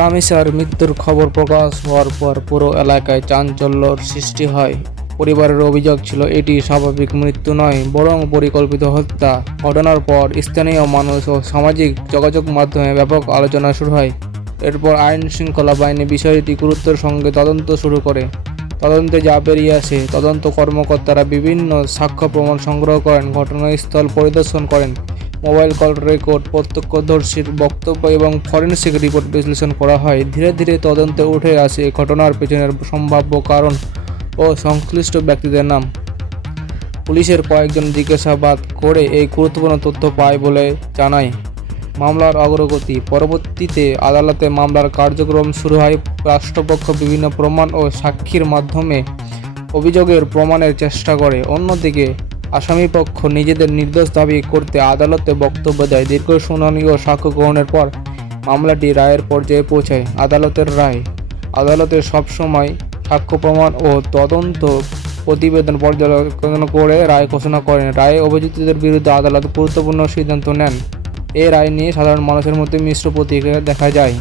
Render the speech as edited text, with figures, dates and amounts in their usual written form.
রামিসার মৃত্যুর খবর প্রকাশ হওয়ার পর পুরো এলাকায় চাঞ্চল্যর সৃষ্টি হয়। পরিবারের অভিযোগ ছিল এটি স্বাভাবিক মৃত্যু নয়, বরং পরিকল্পিত হত্যা। ঘটনার পর স্থানীয় মানুষ ও সামাজিক যোগাযোগ মাধ্যমে ব্যাপক আলোচনা শুরু হয়। এরপর আইন শৃঙ্খলা বাহিনী বিষয়টি গুরুত্বের সঙ্গে তদন্ত শুরু করে। তদন্তে যা বেরিয়ে আসে, তদন্ত কর্মকর্তারা বিভিন্ন সাক্ষ্য প্রমাণ সংগ্রহ করেন, ঘটনাস্থল পরিদর্শন করেন, মোবাইল কল রেকর্ড, প্রত্যক্ষদর্শীর বক্তব্য এবং ফরেনসিক রিপোর্ট বিশ্লেষণ করা হয়। ধীরে ধীরে তদন্তে উঠে আসে ঘটনার পেছনের সম্ভাব্য কারণ ও সংশ্লিষ্ট ব্যক্তিদের নাম। পুলিশের কয়েকজন জিজ্ঞাসাবাদ করে এই গুরুত্বপূর্ণ তথ্য পায় বলে জানায়। মামলার অগ্রগতি পরবর্তীতে আদালতে মামলার কার্যক্রম শুরু হয়। রাষ্ট্রপক্ষ বিভিন্ন প্রমাণ ও সাক্ষীর মাধ্যমে অভিযোগের প্রমাণের চেষ্টা করে। অন্যদিকে আসামিপক্ষ নিজেদের নির্দোষ দাবি করতে আদালতে বক্তব্য দেয়। দীর্ঘ শুনানি ও সাক্ষ্য গ্রহণের পর মামলাটি রায়ের পর্যায়ে পৌঁছায়। আদালতের রায় আদালতে সবসময় সাক্ষ্য প্রমাণ ও তদন্ত প্রতিবেদন পর্যালোচনা করে রায় ঘোষণা করেন। রায়ে অভিযুক্তদের বিরুদ্ধে আদালত গুরুত্বপূর্ণ সিদ্ধান্ত নেন। এই রায় নিয়ে সাধারণ মানুষের মধ্যে মিশ্র প্রতিক্রিয়া দেখা যায়।